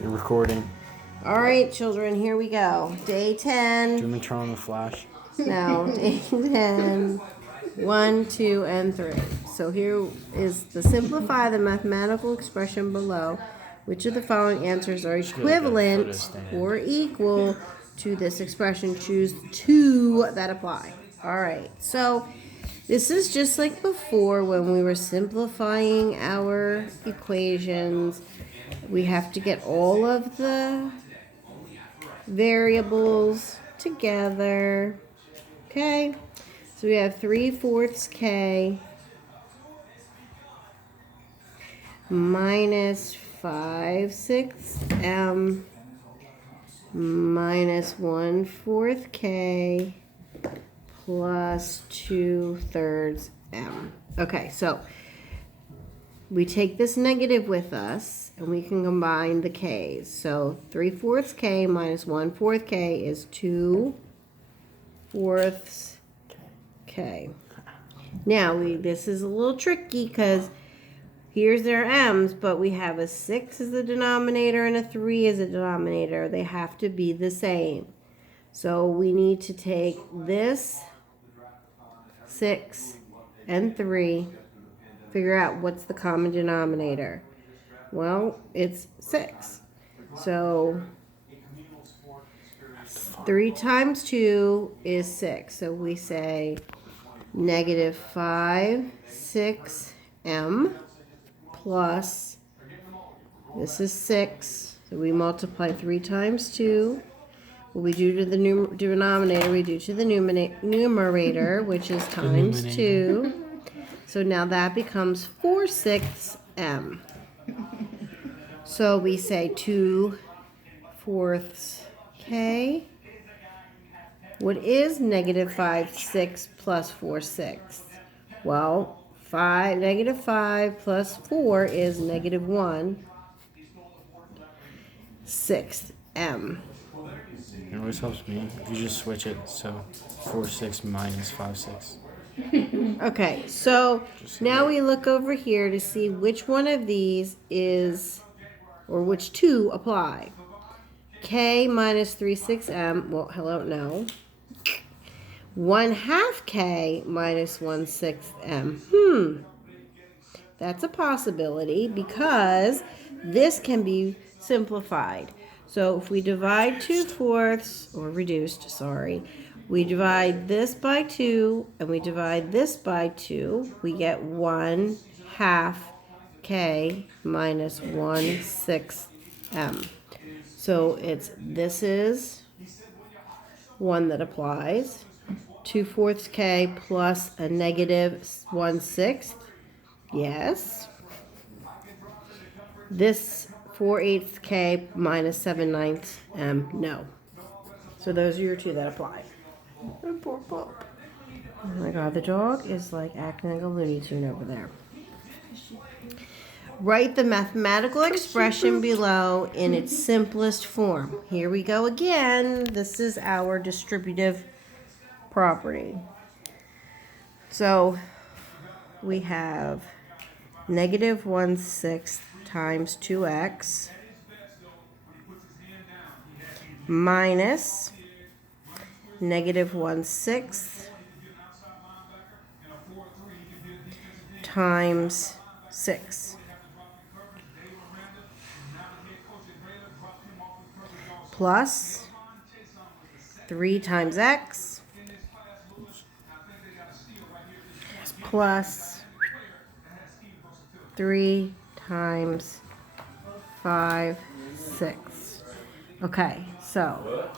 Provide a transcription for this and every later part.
You're recording. All right, children, here we go. Day 10. Do you want me to turn on the flash? No, day 10. 1, 2, and 3. So here is the simplify the mathematical expression below. Which of the following answers are equivalent or equal to this expression? Choose two that apply. All right, so this is just like before when we were simplifying our equations. We have to get all of the variables together. Okay, so we have 3/4 k minus 5/6 m minus 1/4 k plus 2/3 m. Okay, so we take this negative with us and we can combine the k's. So 3/4 k minus 1/4 k is 2/4 k. Now this is a little tricky because here's their m's, but we have a 6 as the denominator and a 3 as a denominator. They have to be the same. So we need to take this 6 and 3, figure out what's the common denominator. Well, it's 6. So 3 times 2 is 6. So we say negative 5/6m plus, this is 6. So we multiply 3 times 2. What we do to the denominator, we do to the numerator, which is times 2. So now that becomes 4/6 m. So we say 2/4 k. What is negative 5/6 plus 4/6? Well, negative 5 plus 4 is negative 1/6 m. It always helps me if you just switch it. So 4/6 minus 5/6. Okay, so now we look over here to see which one of these is, or which two apply. K minus 3/6 m, well, hello, no. 1/2 k minus 1/6 m. That's a possibility because this can be simplified. So if we divide 2/4, or reduced, sorry, we divide this by 2 and we divide this by 2, we get 1/2 k minus 1/6 m. So this is one that applies. 2/4 k plus a negative 1/6. Yes. This 4/8 k minus 7/9 m. No. So those are your two that apply. Poor pup. Oh my god, the dog is like acting like a Looney Tune over there. Write the mathematical expression below in its simplest form. Here we go again. This is our distributive property. So we have negative 1/6 times 2x minus negative 1/6 times 6 plus 3 times x plus 3 times 5/6. Okay, so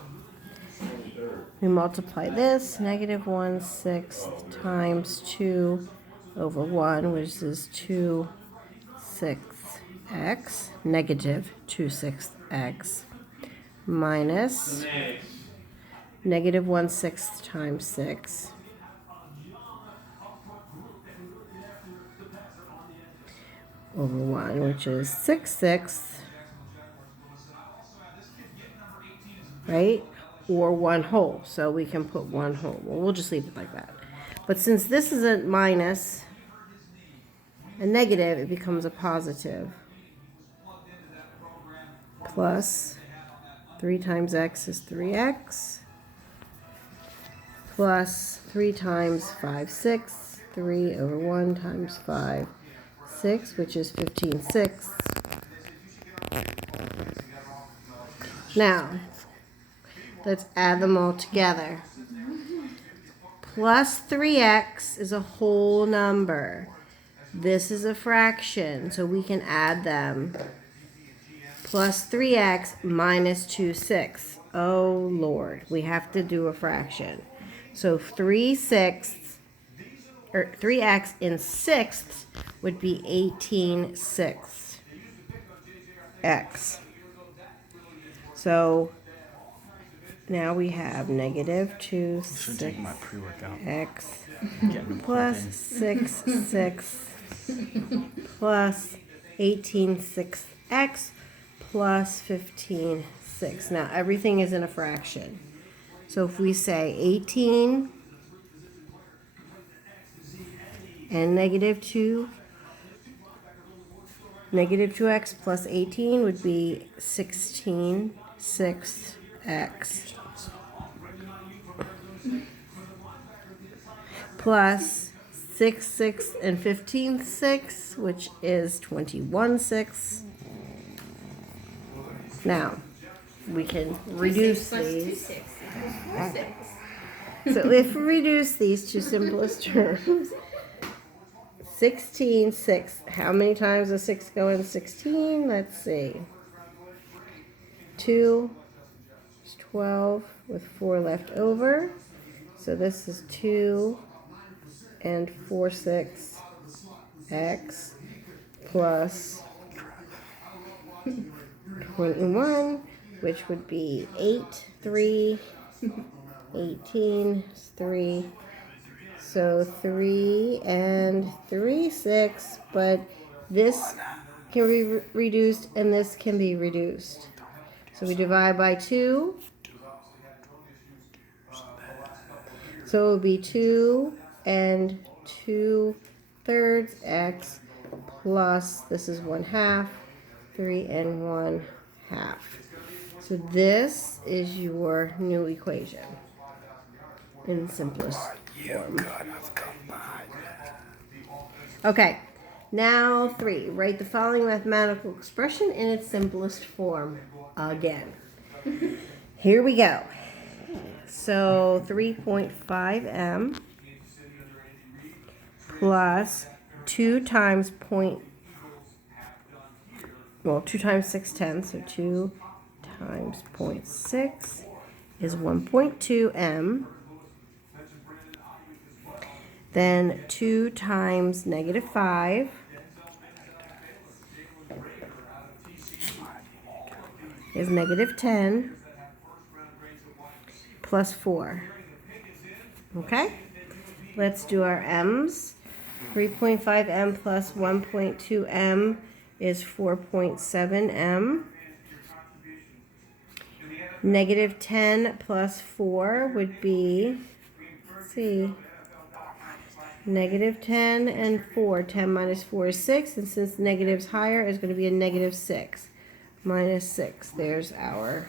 we multiply this, negative 1/6 times 2 over 1, which is 2/6x, negative 2/6x, minus negative 1/6 times 6 over 1, which is 6/6, right? Or 1 whole. So we can put 1 whole. Well, we'll just leave it like that. But since this is a minus, a negative, it becomes a positive. plus 3 times x is 3x, plus 3 times 5, 6, 3 over 1 times 5, 6, which is 15 sixths. Now, let's add them all together. Plus 3x is a whole number. This is a fraction, so we can add them. Plus 3x minus 2 sixths. Oh, Lord, we have to do a fraction. So 3 sixths, or 3x in sixths would be 18 sixths x. So now we have negative 2 Should take my pre-workout. x Getting plus 6 sixths plus 18 sixths x plus 15 sixths. Now everything is in a fraction. So if we say 18 and negative 2x plus 18 would be 16 sixths x plus 6 sixths and 15 sixths, which is 21 sixths. Now we can reduce these. So if we reduce these to simplest terms, 16 sixths. How many times does 6 go in 16? Let's see. 2 is 12 with 4 left over. So this is 2 and 4 sixths x plus 21, which would be 8, 3, 18 is 3. So 3 and 3 sixths, but this can be reduced and this can be reduced. So we divide by 2. So it would be 2 and 2/3 x plus, this is 1/2, 3 and 1/2. So this is your new equation in simplest form. Okay, now 3. Write the following mathematical expression in its simplest form again. Here we go. So 3.5m plus 2 times 2 times 6/10, so 2 times 0.6 is 1.2m. Then 2 times negative 5 is negative 10 plus 4. Okay? Let's do our m's. 3.5m plus 1.2m is 4.7m. Negative 10 plus 4 would be, let's see, negative 10 and 4. 10 minus 4 is 6, and since the negative's higher, it's going to be a negative 6. Minus 6. There's our...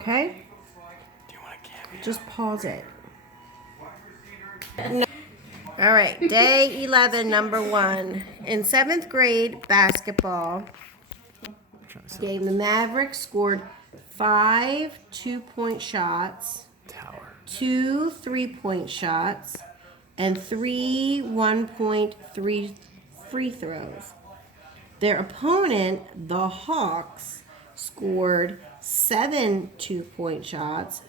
Okay? Just pause it. No. All right, day 11, number 1. In 7th grade basketball game, the Mavericks scored 5 2-point shots, 2 3-point shots, and 3 1-point free throws. Their opponent, the Hawks, scored 7 2-point shots,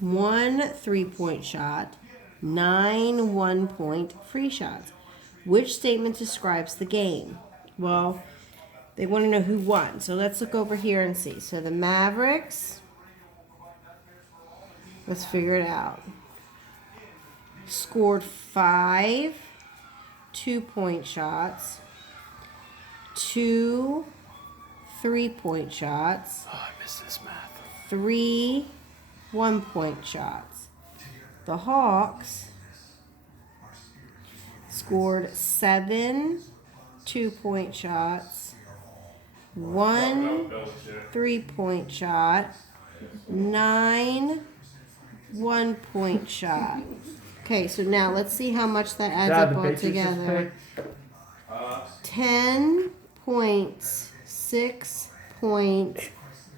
1 3-point shot, 9 1-point free shots. Which statement describes the game? Well, they want to know who won. So let's look over here and see. So the Mavericks, let's figure it out, scored 5 2-point shots, 2 3-point shots. Oh, I missed this math. 3 1-point shots. The Hawks scored 7 2-point shots, 1 3-point shot, 9 1-point shot. Okay, so now let's see how much that adds up all together. 10 points, 6 points,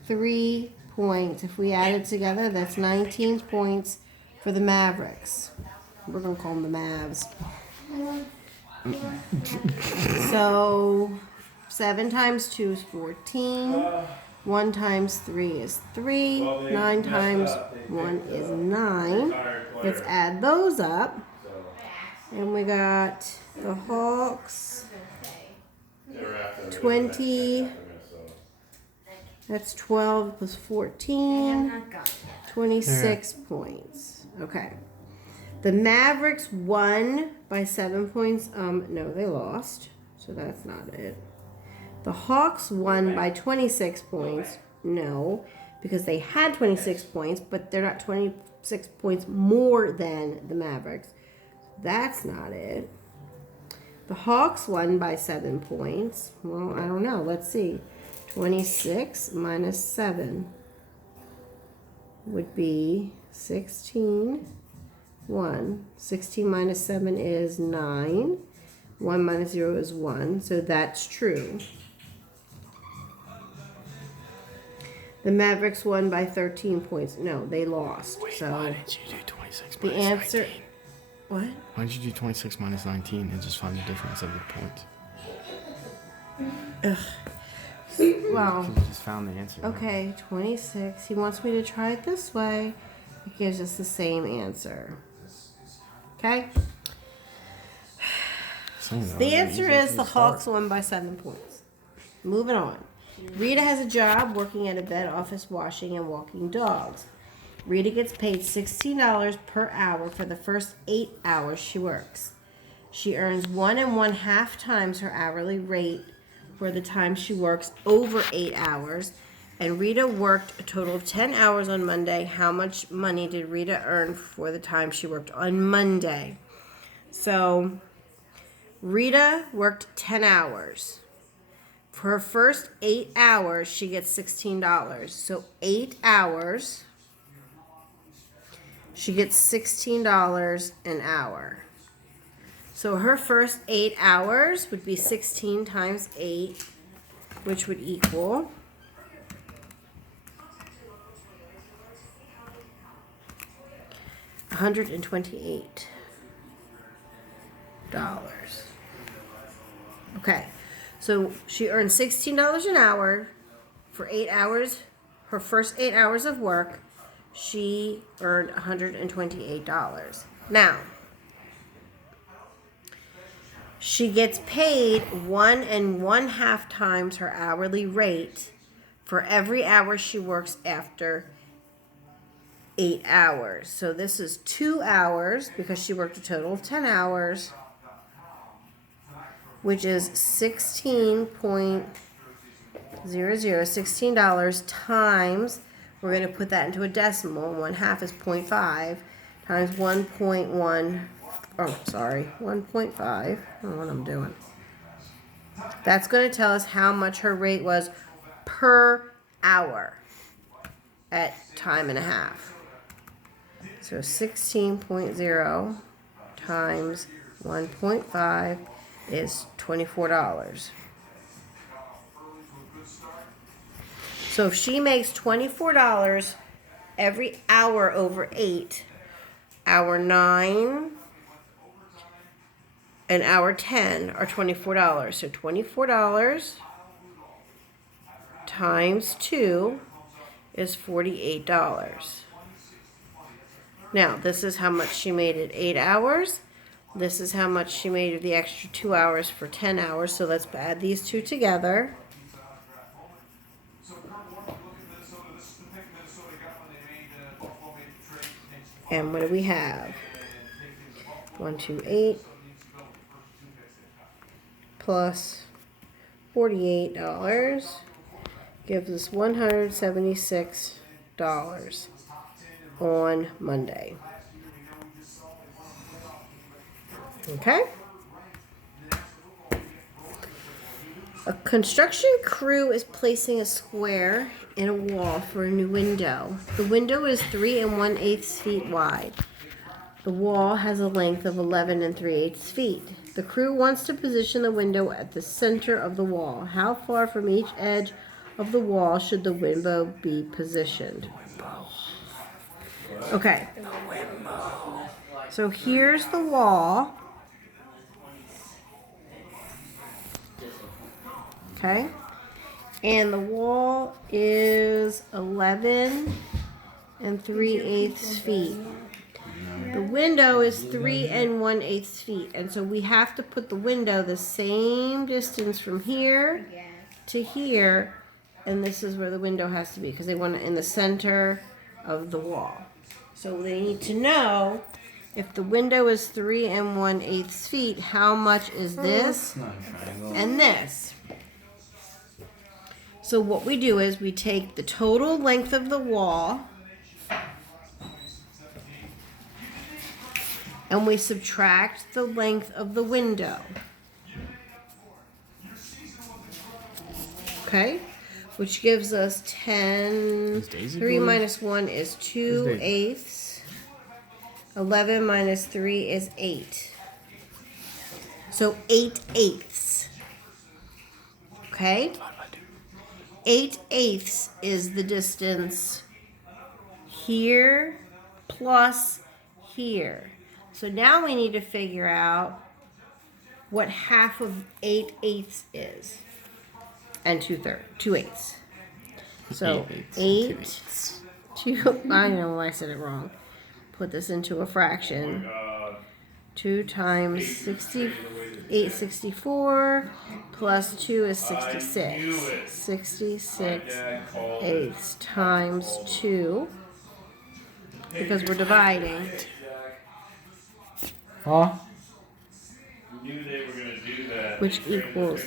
3 points. If we add it together, that's 19 points for the Mavericks. We're going to call them the Mavs. So 7 times 2 is 14. 1 times 3 is 3. 9 times 1 is 9. Let's add those up. And we got the Hawks 20. That's 12 plus 14. 26 points. Okay. The Mavericks won by 7 points. No, they lost. So that's not it. The Hawks won by 26 points. No, because they had 26 points, but they're not 26 points more than the Mavericks. That's not it. The Hawks won by 7 points. Well, I don't know. Let's see. 26 minus 7 would be 16. 1. 16 minus 7 is 9. 1 minus 0 is 1. So that's true. The Mavericks won by 13 points. No, they lost. Wait, so why didn't you do 26 the minus answer. 19? What? Why did you do 26 minus 19 and just find the difference of the points? Well, You just found the answer. right? okay, 26. He wants me to try it this way. It gives us the same answer. Okay? The answer is the Hawks won by 7 points. Moving on. Rita has a job working at a vet office washing and walking dogs. Rita gets paid $16 per hour for the first 8 hours she works. She earns 1 1/2 times her hourly rate for the time she works over 8 hours. And Rita worked a total of 10 hours on Monday. How much money did Rita earn for the time she worked on Monday? So Rita worked 10 hours. For her first 8 hours, she gets $16. So 8 hours, she gets $16 an hour. So her first 8 hours would be 16 times 8, which would equal $128. Okay, so she earned $16 an hour for 8 hours. Her first 8 hours of work, she earned $128. Now, she gets paid 1 1/2 times her hourly rate for every hour she works after 8 hours. So this is 2 hours because she worked a total of 10 hours, which is $16 times, we're going to put that into a decimal, 1/2 is 0.5, times 1.5, I don't know what I'm doing. That's going to tell us how much her rate was per hour at time and a half. So 16.0 times 1.5 is $24. So if she makes $24 every hour over 8, hour 9 and hour 10 are $24. So $24 times 2 is $48. Now, this is how much she made at 8 hours. This is how much she made the extra 2 hours for 10 hours. So let's add these two together. And what do we have? 128 plus $48 gives us $176 on Monday. Okay? A construction crew is placing a square in a wall for a new window. The window is 3 1/8 feet wide. The wall has a length of 11 3/8 feet. The crew wants to position the window at the center of the wall. How far from each edge of the wall should the window be positioned? Okay. So here's the wall. Okay. And the wall is 11 3/8 feet. The window is 3 1/8 feet. And so we have to put the window the same distance from here to here. And this is where the window has to be because they want it in the center of the wall. So they need to know if the window is 3 1/8 feet, how much is this and this? So what we do is we take the total length of the wall and we subtract the length of the window. Okay? Which gives us 10. 3 minus 1 is 2/8. 11 minus 3 is 8. So 8/8. Okay? 8/8 is the distance here plus here. So now we need to figure out what half of 8/8 is. And 2/8. So 8, 2, I know I said it wrong. Put this into a fraction. 2 times 68, 64, plus 2 is 66. 66 eighths times 2, because we're dividing. Huh? Which equals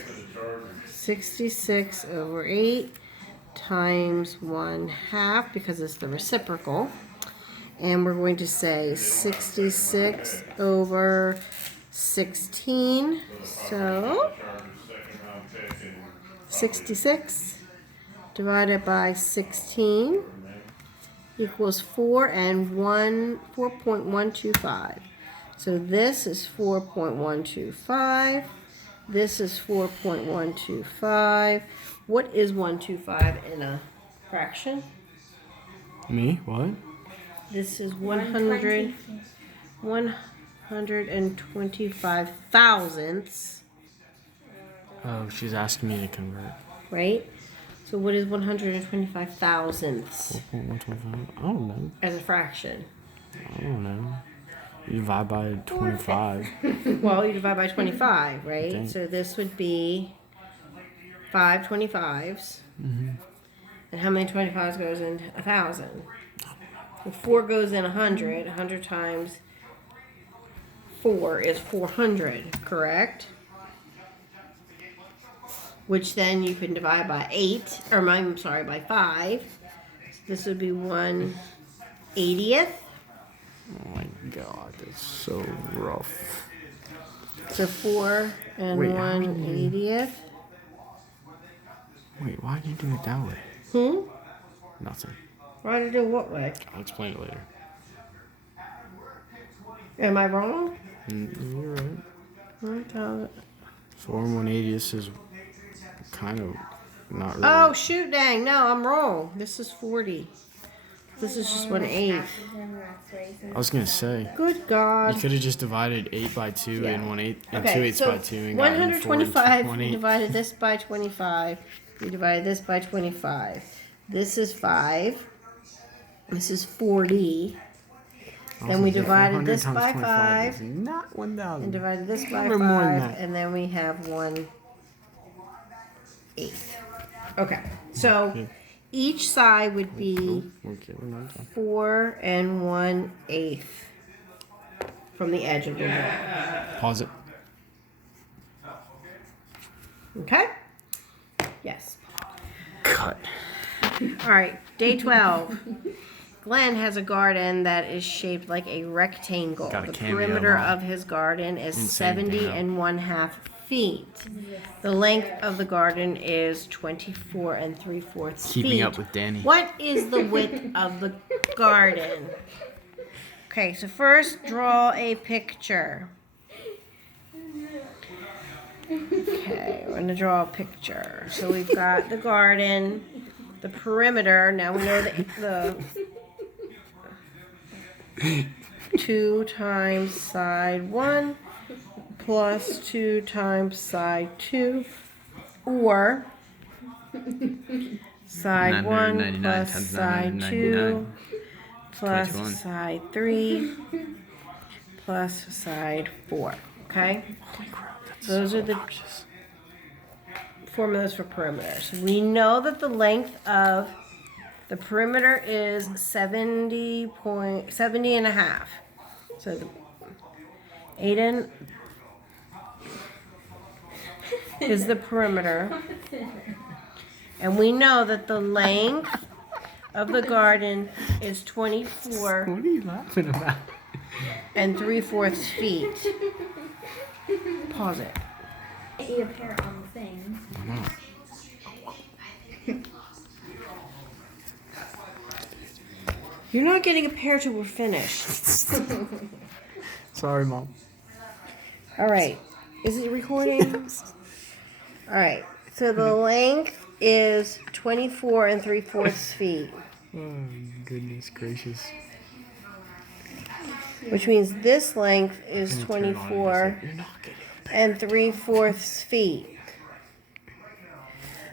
66 over 8 times 1/2, because it's the reciprocal. And we're going to say 66 over 16. So 66 divided by 16 equals 4.125. So this is 4.125. This is 4.125. What is 125 in a fraction? Me? What? This is 125 thousandths, Oh, she's asking me to convert. right? So what is 125 thousandths 4.125? I don't know. as a fraction? I don't know. You divide by 25. Well, you divide by 25, right? Okay. So this would be 5 25s. And how many 25s goes in 1,000? Well, 4 goes in 100. 100 times 4 is 400, correct? Which then you can divide by 8, or by 5. So this would be 1/80th. Oh my god, that's so rough. So 4 and Wait, how many- 1/80th. Wait, why did you do it that way? Nothing. Why did I do it what way? I'll explain it later. Am I wrong? You're right. 1,000. 4 and 1/80 is kind of not really. Oh shoot! Dang! No, I'm wrong. This is 40. This is just 1/8. I was gonna say. Good You God. could have just divided 8 by 2 Yeah. and 1/8 and Okay, 2/8 so by 2 and gotten 125. 4 and You 1/8. divided this by 25. You divided this by 25. This is 5. This is 40. Then we divided this by 5. Not 1,000. And divided this by Remember more than 5. that. And then we have 1/8. Okay. So Okay. each side would be Okay, we're not done. 4 and 1/8 from the edge of the wall. Pause it. Okay? Yes. Cut. All right, day 12. Glenn has a garden that is shaped like a rectangle. Got a The cameo perimeter on. of his garden is Insane 70 cameo. and 1/2 feet. The length of the garden is 24 3/4 feet. Keeping up with Danny. What is the width of the garden? Okay, so first draw a picture. Okay, we're going to draw a picture. So we've got the garden, the perimeter. Now we know the 2 times side 1 plus 2 times side 2, or side 1 plus side 2 plus 21. side 3 plus side 4. Okay? Those are the formulas for perimeters. We know that the length of the perimeter is 70 and a half. So Aiden is the perimeter. And we know that the length of the garden is 24 What are you laughing about? 3/4 feet. Pause it. Eat a pear on the thing. You're not getting a pear till we're finished. Sorry, Mom. All right. Is it recording? All right. So the length is 24 3/4 feet, Oh, goodness gracious. which means this length is Turn on and 24 you're not getting 3/4 feet.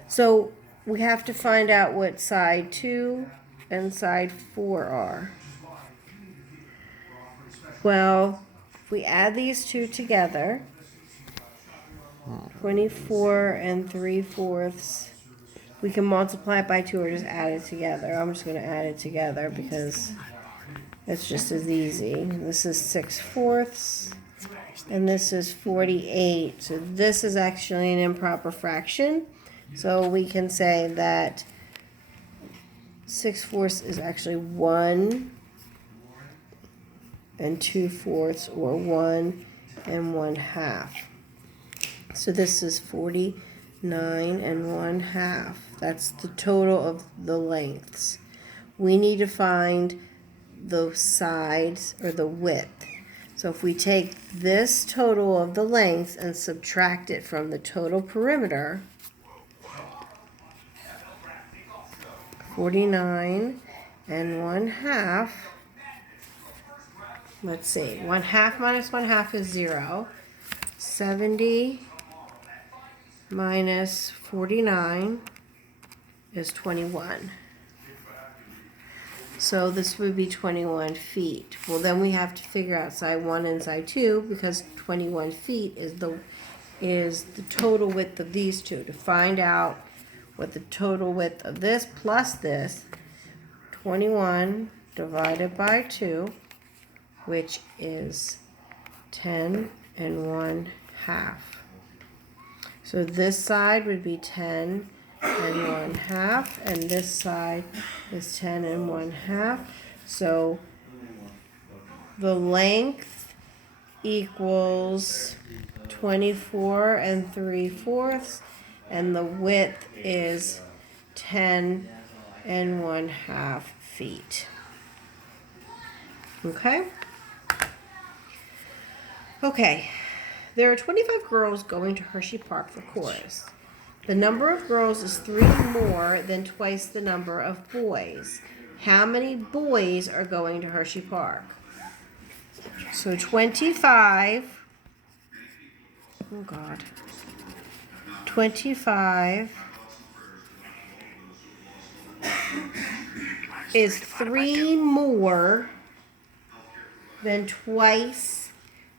So we have to find out what side 2 and side 4 are. Well, if we add these two together, 24 3/4, we can multiply it by 2 or just add it together. I'm just going to add it together because it's just as easy. This is 6/4 and this is 48. So this is actually an improper fraction. So we can say that 6/4 is actually 1 2/4, or 1 1/2. So this is 49 1/2. That's the total of the lengths. We need to find the sides, or the width. So if we take this total of the lengths and subtract it from the total perimeter, 49 1/2. Let's see. 1/2 minus 1/2 is 0. 70 minus 49 is 21. So this would be 21 feet. Well, then we have to figure out side 1 and side 2, because 21 feet is the total width of these two. To find out what the total width of this plus this, 21 divided by 2, which is 10 1/2. So this side would be 10 1/2, and this side is 10 1/2. So the length equals 24 3/4, and the width is 10 1/2 feet. Okay? Okay. There are 25 girls going to Hershey Park for chorus. The number of girls is 3 more than twice the number of boys. How many boys are going to Hershey Park? So 25. Oh God. 25 is 3 more than twice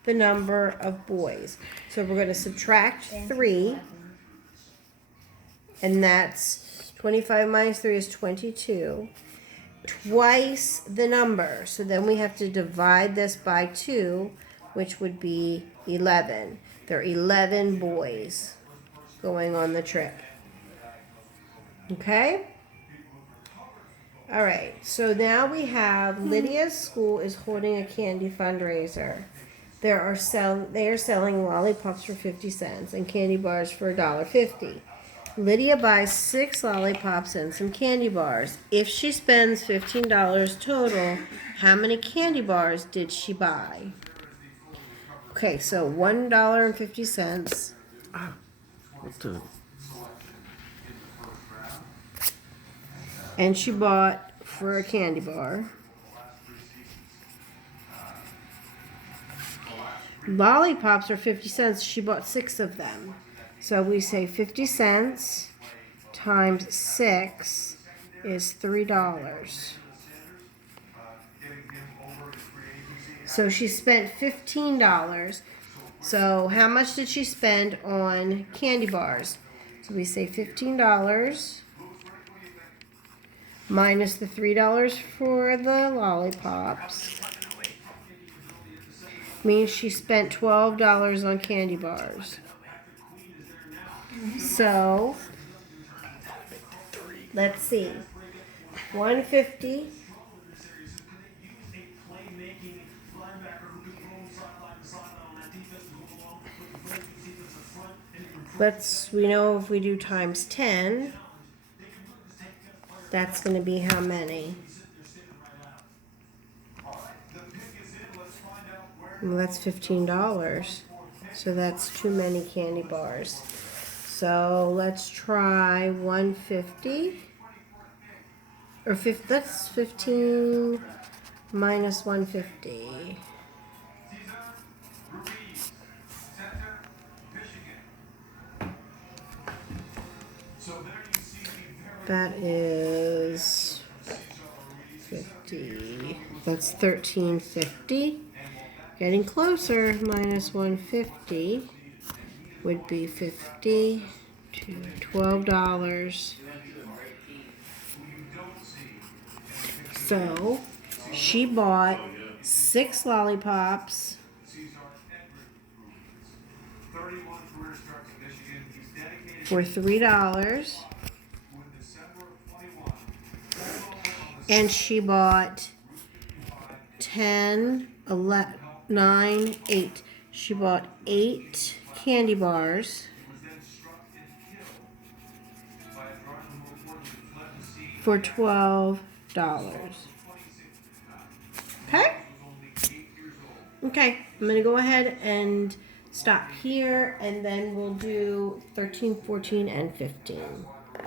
the number of boys. So we're going to subtract 3, and that's 25 minus 3 is 22. Twice the number. So then we have to divide this by 2, which would be 11. There are 11 boys going on the trip. Okay? All right. So now we have Lydia's school is holding a candy fundraiser. they are selling lollipops for 50 cents and candy bars for $1.50. Lydia buys 6 lollipops and some candy bars. If she spends $15 total, how many candy bars did she buy? Okay, so $1.50. What the? And she bought for a candy bar. Lollipops are 50 cents. She bought 6 of them. So we say 50 cents times 6 is $3. So she spent $15. So how much did she spend on candy bars? So we say $15 minus the $3 for the lollipops. Means she spent $12 on candy bars. So let's see. 150 we know if we do times 10, that's going to be how many? Well, that's $15. So that's too many candy bars. So let's try 150. Or that's 15 minus 150. That is 50. That's $13.50. Getting closer. Minus 150 would be 50 to $12. So she bought 6 lollipops for $3. And she bought 10, 11, 9, 8. She bought 8 candy bars for $12. Okay? Okay, I'm going to go ahead and stop here, and then we'll do 13, 14, and 15.